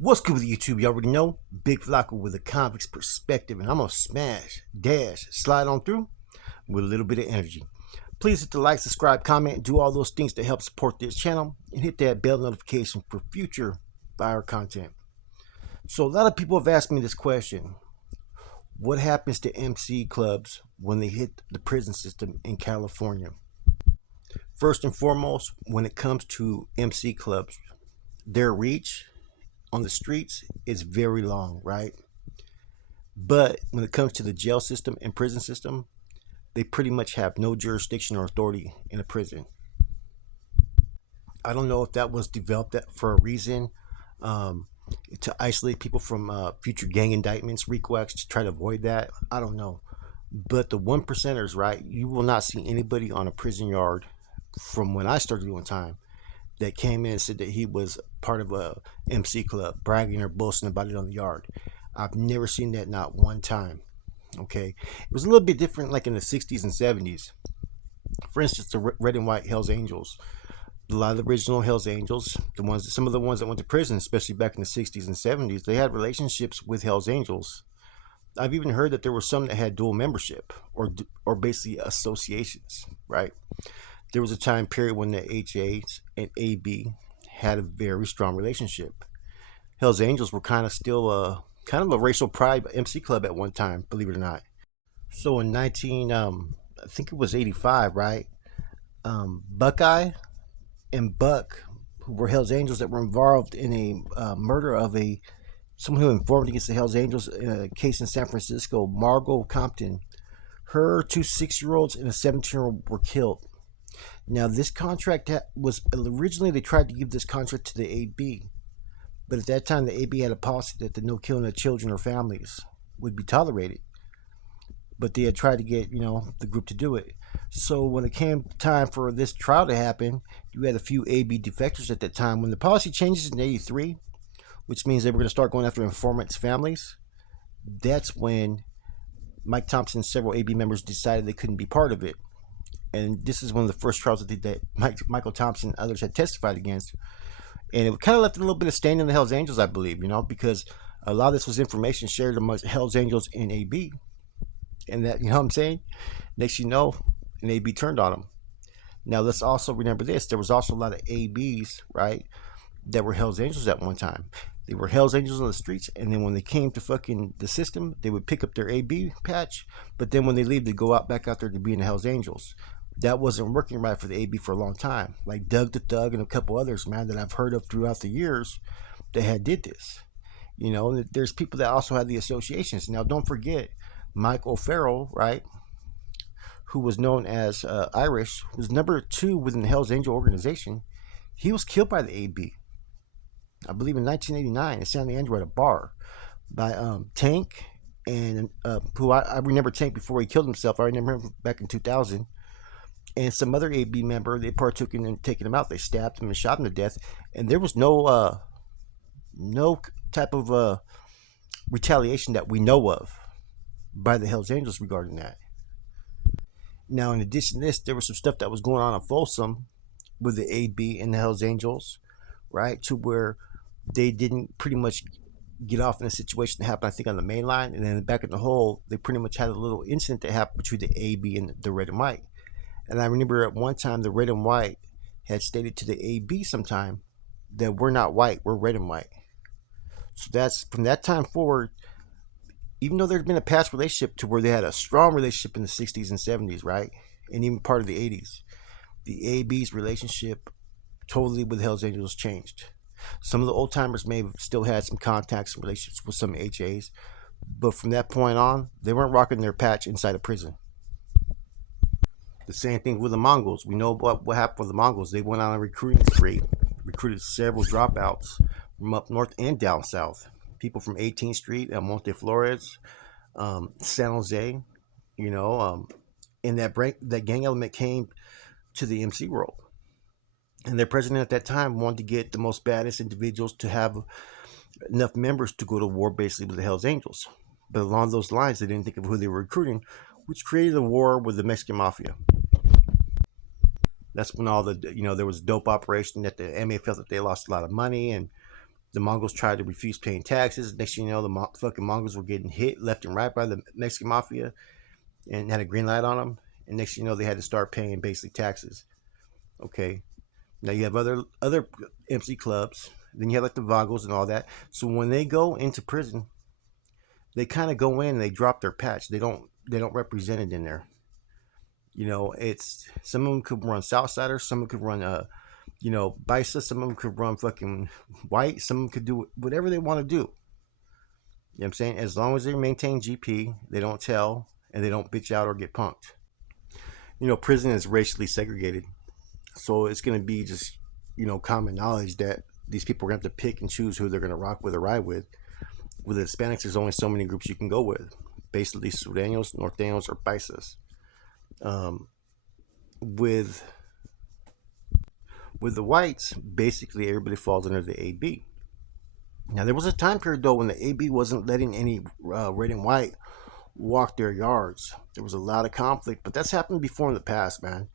What's good with YouTube? You already know. Big Flacco with a convict's perspective, and I'm gonna smash, dash, slide on through with a little bit of energy. Please hit the like, subscribe, comment, and do all those things to help support this channel, and hit that bell notification for future fire content. So a lot of people have asked me this question: what happens to MC clubs when they hit the prison system in California? First and foremost, when it comes to MC clubs, their reach on the streets is very long, right? But when it comes to the jail system and prison system, they pretty much have no jurisdiction or authority in a prison. I don't know if that was developed for a reason, um, to isolate people from future gang indictments, RICO acts, to try to avoid that. I don't know. But the one percenters, right? You will not see anybody on a prison yard from when I started doing time that came in and said that he was part of a MC club, bragging or boasting about it on the yard. I've never seen that, not one time. Okay, it was a little bit different, like in the '60s and '70s. For instance, the Red and White Hell's Angels. A lot of the original Hell's Angels, some of the ones that went to prison, especially back in the '60s and '70s, they had relationships with Hell's Angels. I've even heard that there were some that had dual membership or basically associations, right? There was a time period when the HAs and AB had a very strong relationship. Hell's Angels were kind of still kind of a racial pride MC club at one time, believe it or not. So in 19, I think it was 85, right? Buckeye and Buck, who were Hell's Angels that were involved in a murder of a someone who informed against the Hell's Angels in a case in San Francisco, Margot Compton. Her two 6-year-olds and a 17-year-old were killed. Now, this contract was originally, they tried to give this contract to the AB, but at that time, the AB had a policy that the no killing of children or families would be tolerated. But they had tried to get, the group to do it. So when it came time for this trial to happen, you had a few AB defectors at that time. When the policy changes in '83, which means they were going to start going after informants' families, that's when Mike Thompson and several AB members decided they couldn't be part of it. And this is one of the first trials that Michael Thompson and others had testified against. And it kind of left a little bit of stain in the Hells Angels, I believe, because a lot of this was information shared amongst Hells Angels and AB. And that, you know what I'm saying? Next you know, an AB turned on them. Now let's also remember this. There was also a lot of ABs, right, that were Hells Angels at one time. They were Hells Angels on the streets, and then when they came to fucking the system, they would pick up their AB patch, but then when they leave, they go back out there to be in the Hells Angels. That wasn't working right for the AB for a long time. Like Doug the Thug and a couple others, man, that I've heard of throughout the years that had did this. There's people that also had the associations. Now, don't forget, Mike O'Farrell, right, who was known as Irish, was number 2 within the Hells Angel organization. He was killed by the AB, I believe in 1989 in San Leandro at a bar by Tank, and who I remember Tank before he killed himself. I remember him back in 2000. And some other AB member, they partook in taking him out. They stabbed him and shot him to death, and there was no type of retaliation that we know of by the Hells Angels regarding that. Now, in addition to this, there was some stuff that was going on in Folsom with the AB and the Hells Angels, right, to where they didn't pretty much get off in a situation that happened, I think, on the main line, and then back in the hole, they pretty much had a little incident that happened between the AB and the Red and White. And I remember at one time the Red and White had stated to the AB sometime that we're not white, we're red and white. So that's from that time forward, even though there had been a past relationship to where they had a strong relationship in the '60s and '70s, right? And even part of the '80s, the AB's relationship totally with Hells Angels changed. Some of the old timers may have still had some contacts and relationships with some HAs, but from that point on, they weren't rocking their patch inside a prison. The same thing with the Mongols. We know what happened with the Mongols. They went on a recruiting spree, recruited several dropouts from up north and down south. People from 18th Street, Monte Flores, San Jose, and that gang element came to the MC world. And their president at that time wanted to get the most baddest individuals to have enough members to go to war basically with the Hells Angels. But along those lines, they didn't think of who they were recruiting, which created a war with the Mexican Mafia. That's when all there was a dope operation that the MA felt that they lost a lot of money, and The Mongols tried to refuse paying taxes. Next thing you know, the fucking Mongols were getting hit left and right by the Mexican mafia and had a green light on them. And next thing you know, they had to start paying basically taxes. Okay. Now you have other MC clubs. Then you have like the Vagos and all that. So when they go into prison, they kind of go in and they drop their patch. They don't represent it in there. It's some of them could run Southsiders, some of them could run Bisa, some of them could run fucking white, some of them could do whatever they want to do. You know what I'm saying? As long as they maintain GP, they don't tell and they don't bitch out or get punked. Prison is racially segregated. So it's gonna be just, common knowledge that these people are gonna have to pick and choose who they're gonna rock with or ride with. With the Hispanics, there's only so many groups you can go with. Basically, Sureños, Norteños, or Paisas. Um, with with the whites, basically everybody falls under the AB. Now there was a time period though when the AB wasn't letting any red and white walk their yards. There was a lot of conflict, but that's happened before in the past, man.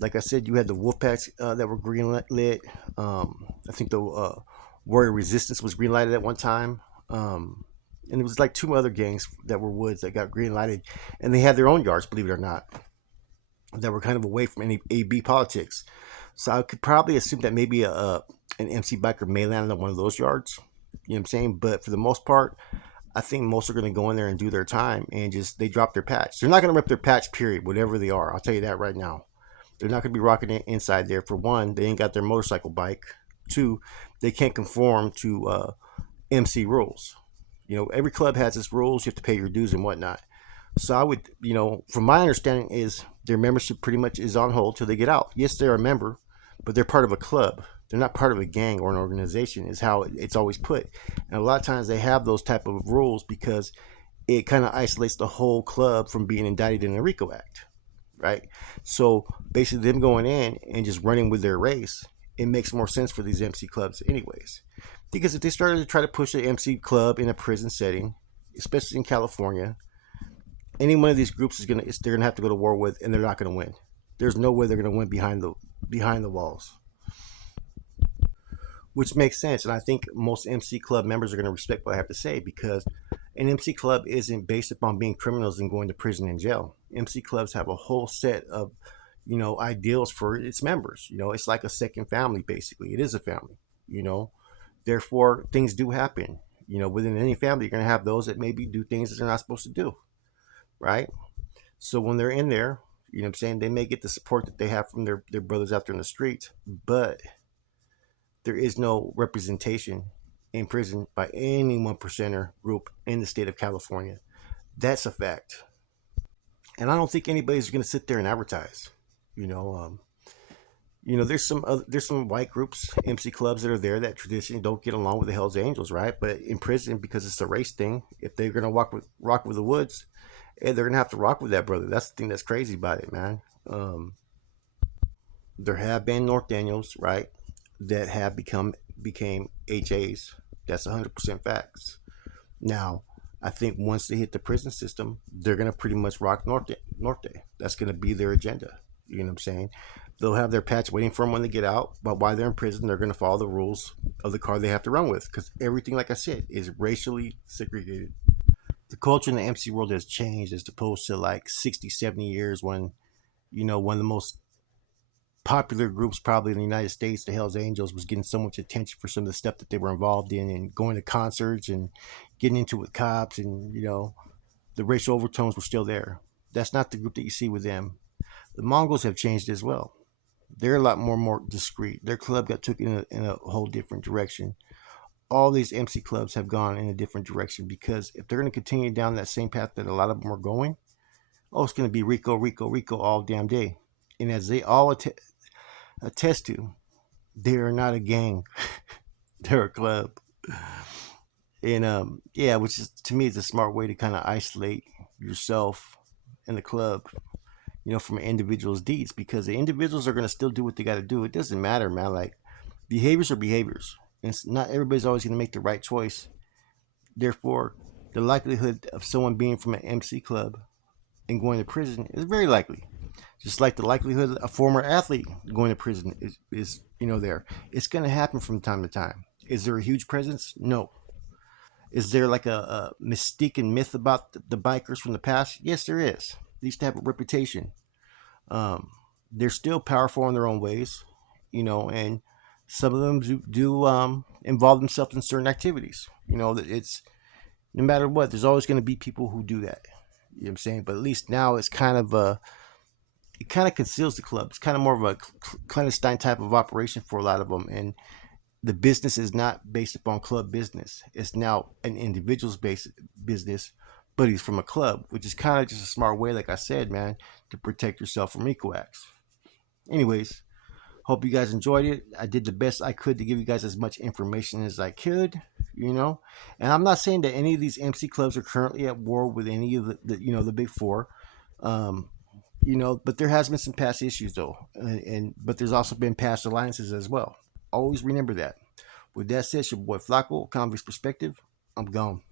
Like I said, you had the Wolfpacks that were green lit. I think the Warrior Resistance was green lighted at one time. And it was like two other gangs that were Woods that got green lighted, and they had their own yards, believe it or not, that were kind of away from any AB politics. So I could probably assume that maybe an MC biker may land on one of those yards. You know what I'm saying? But for the most part, I think most are going to go in there and do their time and just they drop their patch. They're not going to rip their patch, period, whatever they are. I'll tell you that right now. They're not going to be rocking it inside there. For one, they ain't got their motorcycle bike. Two, they can't conform to MC rules. Every club has its rules. You have to pay your dues and whatnot. So I would, from my understanding, is their membership pretty much is on hold till they get out. Yes, they're a member, but they're part of a club. They're not part of a gang or an organization. Is how it's always put. And a lot of times they have those type of rules because it kind of isolates the whole club from being indicted in the RICO Act, right? So basically, them going in and just running with their race, it makes more sense for these MC clubs, anyways. Because if they started to try to push an MC club in a prison setting, especially in California, any one of these groups they're gonna have to go to war with, and they're not gonna win. There's no way they're gonna win behind the walls, which makes sense. And I think most MC club members are gonna respect what I have to say because an MC club isn't based upon being criminals and going to prison and jail. MC clubs have a whole set of ideals for its members. It's like a second family basically. It is a family. You know, Therefore things do happen. Within any family, you're gonna have those that maybe do things that they're not supposed to do, right? So when they're in there, what I'm saying, they may get the support that they have from their brothers out there in the streets, but there is no representation in prison by any 1% group in the state of California. That's a fact. And I don't think anybody's going to sit there and advertise. You know, um, there's some white groups, MC clubs that are there that traditionally don't get along with the Hell's Angels, right? But in prison, because it's a race thing, if they're gonna rock with the Woods, they're gonna have to rock with that brother. That's the thing that's crazy about it, man. There have been North Daniels, right, that have became HAs. That's 100% facts. Now, I think once they hit the prison system, they're gonna pretty much rock Norte. That's gonna be their agenda. You know what I'm saying? They'll have their patch waiting for them when they get out, but while they're in prison, they're gonna follow the rules of the car they have to run with, because everything, like I said, is racially segregated. The culture in the MC world has changed as opposed to like 60, 70 years when one of the most popular groups probably in the United States, the Hells Angels, was getting so much attention for some of the stuff that they were involved in and going to concerts and getting into it with cops, and the racial overtones were still there. That's not the group that you see with them. The Mongols have changed as well. They're a lot more discreet. Their club got took in a whole different direction. All these MC clubs have gone in a different direction because if they're going to continue down that same path that a lot of them are going, it's going to be Rico, Rico, Rico all damn day. And as they all attest to, they are not a gang; they're a club. And yeah, which is to me is a smart way to kind of isolate yourself and the club, from an individual's deeds, because the individuals are going to still do what they got to do. It doesn't matter, man. Like, behaviors are behaviors. And it's not everybody's always going to make the right choice. Therefore, the likelihood of someone being from an MC club and going to prison is very likely. Just like the likelihood of a former athlete going to prison is there. It's going to happen from time to time. Is there a huge presence? No. Is there like a mystique and myth about the bikers from the past? Yes, there is. They used to have a reputation. Um, they're still powerful in their own ways, and some of them do involve themselves in certain activities. It's no matter what, there's always going to be people who do that. You know what I'm saying? But at least now it's it kind of conceals the club. It's kind of more of a clandestine type of operation for a lot of them, and the business is not based upon club business. It's now an individual's based business, but he's from a club, which is kind of just a smart way, like I said, man, to protect yourself from equal acts. Anyways, hope you guys enjoyed it. I did the best I could to give you guys as much information as I could, you know. And I'm not saying that any of these MC clubs are currently at war with any of the big four. Um, but there has been some past issues though, and but there's also been past alliances as well. Always remember that. With that said, it's your boy Flacco, Convict's Perspective. I'm gone.